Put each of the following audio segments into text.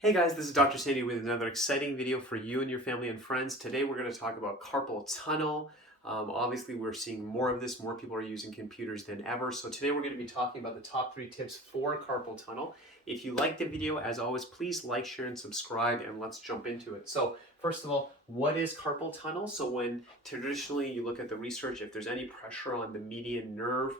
Hey guys, this is Dr. Sandy with another exciting video for you and your family and friends. Today we're going to talk about carpal tunnel. Obviously we're seeing more of this, more people are using computers than ever. So today we're going to be talking about the top 3 tips for carpal tunnel. If you liked the video, as always, please like, share, and subscribe, and let's jump into it. So first of all, what is carpal tunnel? So when traditionally you look at the research, if there's any pressure on the median nerve,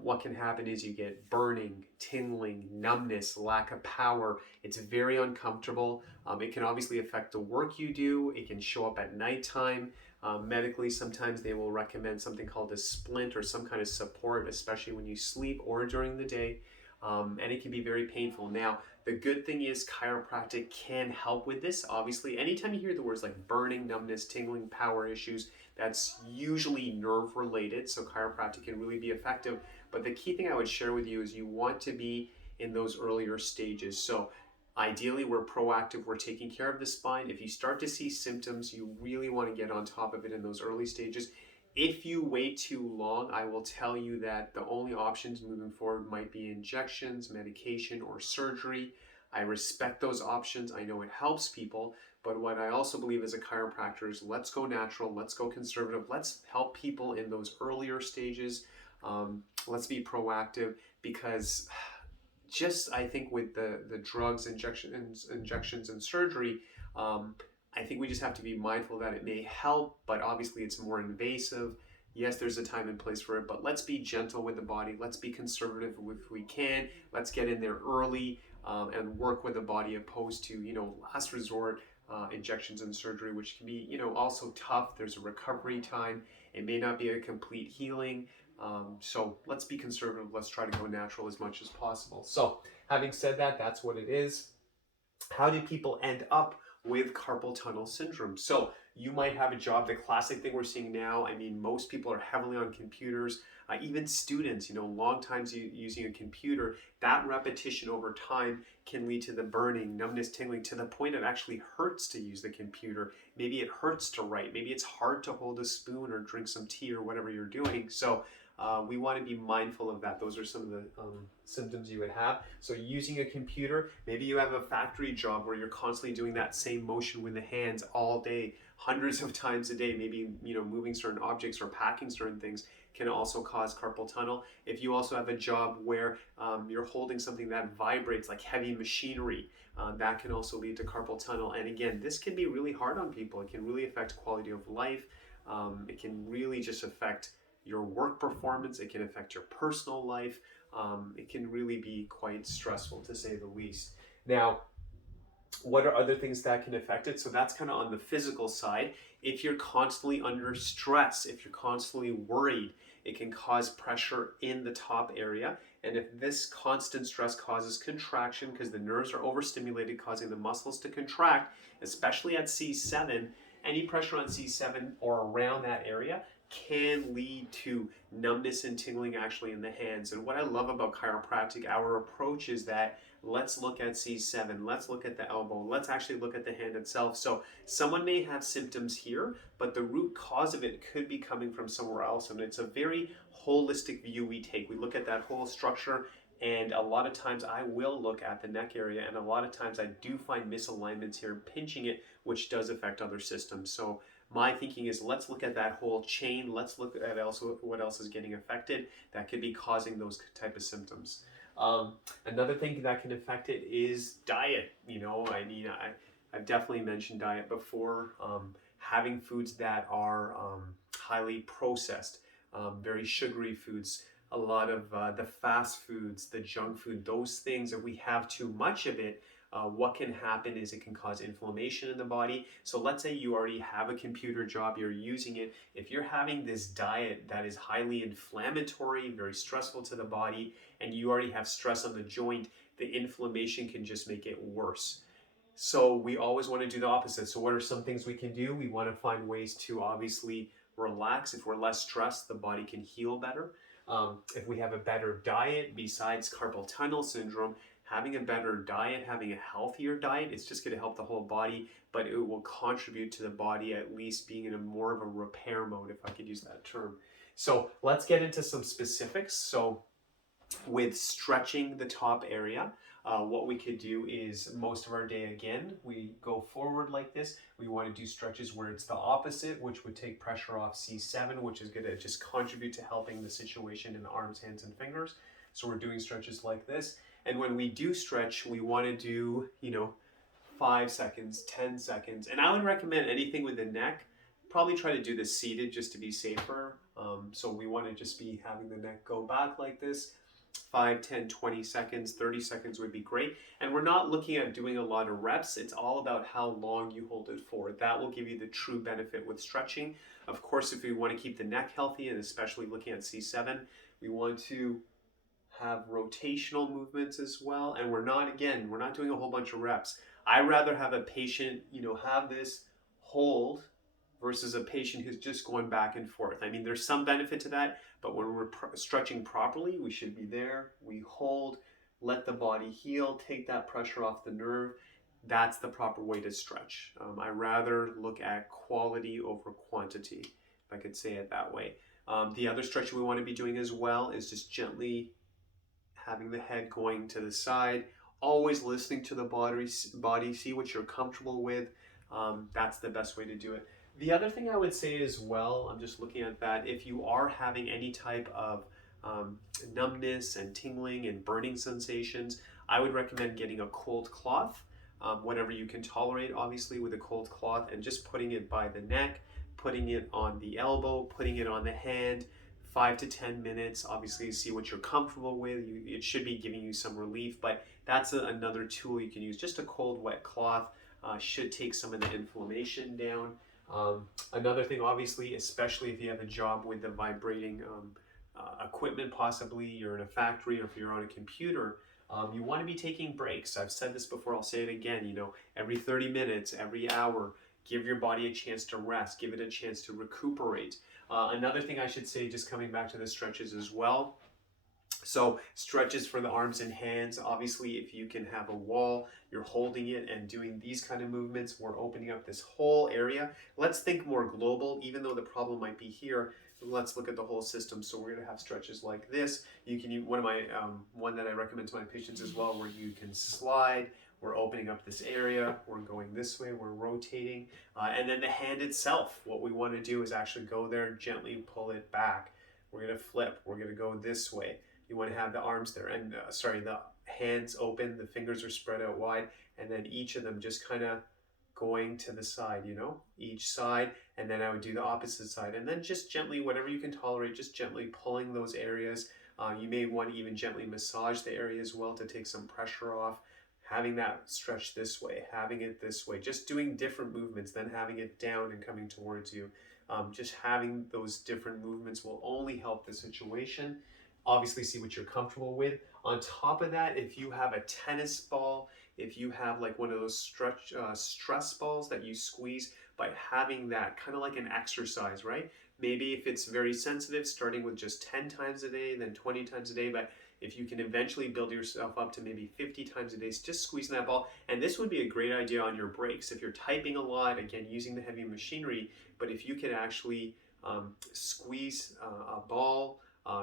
what can happen is you get burning, tingling, numbness, lack of power. It's very uncomfortable. It can obviously affect the work you do. It can show up at nighttime. Medically, sometimes they will recommend something called a splint or some kind of support, especially when you sleep or during the day. And it can be very painful. Now, the good thing is chiropractic can help with this. Obviously, anytime you hear the words like burning, numbness, tingling, power issues, that's usually nerve related, so chiropractic can really be effective. But the key thing I would share with you is you want to be in those earlier stages. So ideally, we're proactive, we're taking care of the spine. If you start to see symptoms, you really want to get on top of it in those early stages. If you wait too long, I will tell you that the only options moving forward might be injections, medication, or surgery. I respect those options. I know it helps people, but what I also believe as a chiropractor is let's go natural, let's go conservative, let's help people in those earlier stages. Let's be proactive because just I think with the drugs, injections, and surgery, I think we just have to be mindful that it may help, but obviously it's more invasive. Yes, there's a time and place for it, but let's be gentle with the body. Let's be conservative if we can. Let's get in there early and work with the body, opposed to last resort injections and surgery, which can be also tough. There's a recovery time. It may not be a complete healing. So let's be conservative. Let's try to go natural as much as possible. So having said that, that's what it is. How do people end up with carpal tunnel syndrome? So you might have a job. The classic thing we're seeing now, I mean, most people are heavily on computers. Even students, long times using a computer, that repetition over time can lead to the burning, numbness, tingling, to the point it actually hurts to use the computer. Maybe it hurts to write. Maybe it's hard to hold a spoon or drink some tea or whatever you're doing. So we want to be mindful of that. Those are some of the symptoms you would have. So using a computer, maybe you have a factory job where you're constantly doing that same motion with the hands all day, hundreds of times a day. Maybe moving certain objects or packing certain things can also cause carpal tunnel. If you also have a job where you're holding something that vibrates like heavy machinery, that can also lead to carpal tunnel. And again, this can be really hard on people. It can really affect quality of life. It can really just affect your work performance. It can affect your personal life. It can really be quite stressful, to say the least. Now, what are other things that can affect it? So that's kind of on the physical side. If you're constantly under stress, if you're constantly worried, it can cause pressure in the top area. And if this constant stress causes contraction because the nerves are overstimulated, causing the muscles to contract, especially at C7, any pressure on C7 or around that area can lead to numbness and tingling actually in the hands. And what I love about chiropractic, our approach is that let's look at C7, let's look at the elbow, let's actually look at the hand itself. So someone may have symptoms here, but the root cause of it could be coming from somewhere else. And it's a very holistic view we take. We look at that whole structure, and a lot of times I will look at the neck area, and a lot of times I do find misalignments here, pinching it, which does affect other systems. So my thinking is let's look at that whole chain. Let's look at also what else is getting affected that could be causing those type of symptoms. Another thing that can affect it is diet. I've definitely mentioned diet before. Having foods that are highly processed, very sugary foods, a lot of the fast foods, the junk food, those things, if we have too much of it, what can happen is it can cause inflammation in the body. So let's say you already have a computer job, you're using it. If you're having this diet that is highly inflammatory, very stressful to the body, and you already have stress on the joint, the inflammation can just make it worse. So we always want to do the opposite. So what are some things we can do? We want to find ways to obviously relax. If we're less stressed, the body can heal better. If we have a better diet, besides carpal tunnel syndrome, having a better diet, having a healthier diet, it's just going to help the whole body, but it will contribute to the body at least being in a more of a repair mode, if I could use that term. So let's get into some specifics. So with stretching the top area, What we could do is most of our day, again, we go forward like this. We want to do stretches where it's the opposite, which would take pressure off C7, which is going to just contribute to helping the situation in the arms, hands, and fingers. So we're doing stretches like this. And when we do stretch, we want to do, 5 seconds, 10 seconds. And I would recommend anything with the neck. Probably try to do this seated just to be safer. So we want to just be having the neck go back like this. 5, 10, 20 seconds, 30 seconds would be great. And we're not looking at doing a lot of reps. It's all about how long you hold it for. That will give you the true benefit with stretching. Of course, if we want to keep the neck healthy, and especially looking at C7, we want to have rotational movements as well. And we're not doing a whole bunch of reps. I rather have a patient, have this hold versus a patient who's just going back and forth. I mean, there's some benefit to that, but when we're stretching properly, we should be there. We hold, let the body heal, take that pressure off the nerve. That's the proper way to stretch. I rather look at quality over quantity, if I could say it that way. The other stretch we want to be doing as well is just gently having the head going to the side, always listening to the body, see what you're comfortable with. That's the best way to do it. The other thing I would say as well, I'm just looking at that, if you are having any type of numbness and tingling and burning sensations, I would recommend getting a cold cloth, whatever you can tolerate, obviously, with a cold cloth, and just putting it by the neck, putting it on the elbow, putting it on the hand, 5 to 10 minutes. Obviously, see what you're comfortable with. It should be giving you some relief, but that's another tool you can use. Just a cold, wet cloth should take some of the inflammation down. Another thing, obviously, especially if you have a job with the vibrating equipment, possibly you're in a factory or if you're on a computer, you want to be taking breaks. I've said this before, I'll say it again, every 30 minutes, every hour, give your body a chance to rest, give it a chance to recuperate. Another thing I should say, just coming back to the stretches as well. So stretches for the arms and hands, obviously if you can have a wall, you're holding it and doing these kind of movements, we're opening up this whole area. Let's think more global, even though the problem might be here, let's look at the whole system. So we're gonna have stretches like this. You can use one that I recommend to my patients as well, where you can slide, we're opening up this area, we're going this way, we're rotating. And then the hand itself, what we wanna do is actually go there, gently pull it back. We're gonna flip, we're gonna go this way. You want to have the arms there, and the hands open, the fingers are spread out wide, and then each of them just kind of going to the side, each side, and then I would do the opposite side, and then just gently, whatever you can tolerate, just gently pulling those areas. You may want to even gently massage the area as well to take some pressure off, having that stretch this way, having it this way, just doing different movements, then having it down and coming towards you. Just having those different movements will only help the situation. Obviously, see what you're comfortable with. On top of that, if you have a tennis ball, if you have like one of those stress balls that you squeeze, by having that kind of like an exercise, right? Maybe if it's very sensitive, starting with just 10 times a day, then 20 times a day, but if you can eventually build yourself up to maybe 50 times a day, just squeezing that ball. And this would be a great idea on your breaks. If you're typing a lot, again, using the heavy machinery, but if you could actually squeeze a ball,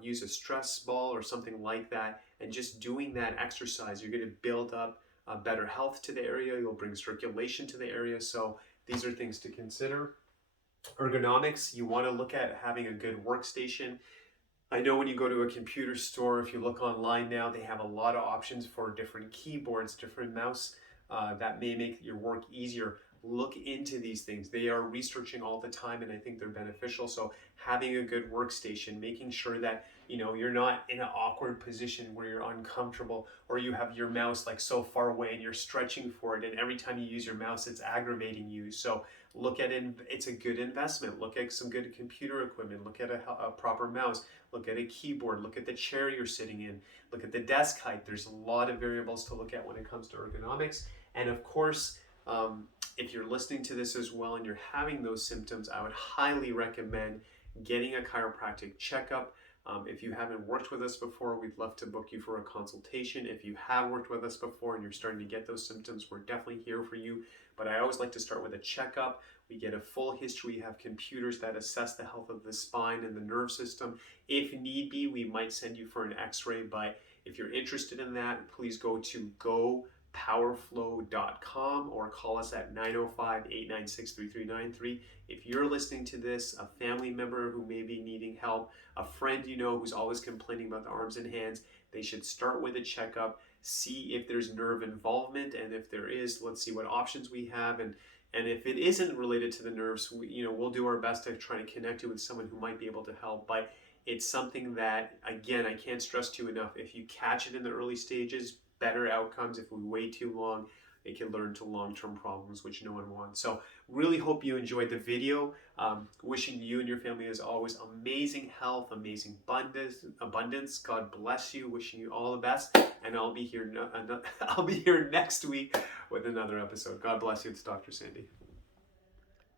use a stress ball or something like that, and just doing that exercise, you're going to build up better health to the area. You'll bring circulation to the area. So these are things to consider. Ergonomics, you want to look at having a good workstation. I know when you go to a computer store, if you look online now, they have a lot of options for different keyboards, different mouse that may make your work easier. Look into these things. They are researching all the time, and I think they're beneficial. So having a good workstation, making sure that you're not in an awkward position where you're uncomfortable, or you have your mouse like so far away and you're stretching for it, and every time you use your mouse it's aggravating you. So look at it, it's a good investment. Look at some good computer equipment, look at a proper mouse, look at a keyboard, look at the chair you're sitting in, look at the desk height. There's a lot of variables to look at when it comes to ergonomics. And of course, if you're listening to this as well and you're having those symptoms, I would highly recommend getting a chiropractic checkup. If you haven't worked with us before, we'd love to book you for a consultation. If you have worked with us before and you're starting to get those symptoms, we're definitely here for you. But I always like to start with a checkup. We get a full history. We have computers that assess the health of the spine and the nerve system. If need be, we might send you for an x-ray, but If you're interested in that, please go to gopowerflow.com or call us at 905-896-3393. If you're listening to this, a family member who may be needing help, a friend you know who's always complaining about the arms and hands, they should start with a checkup, see if there's nerve involvement, and if there is, let's see what options we have. And if it isn't related to the nerves, we'll do our best to try to connect you with someone who might be able to help. But it's something that, again, I can't stress to you enough. If you catch it in the early stages, better outcomes. If we wait too long, it can lead to long-term problems, which no one wants. So really hope you enjoyed the video. Wishing you and your family, as always, amazing health, amazing abundance. God bless you. Wishing you all the best. And I'll be here next week with another episode. God bless you. It's Dr. Sandy.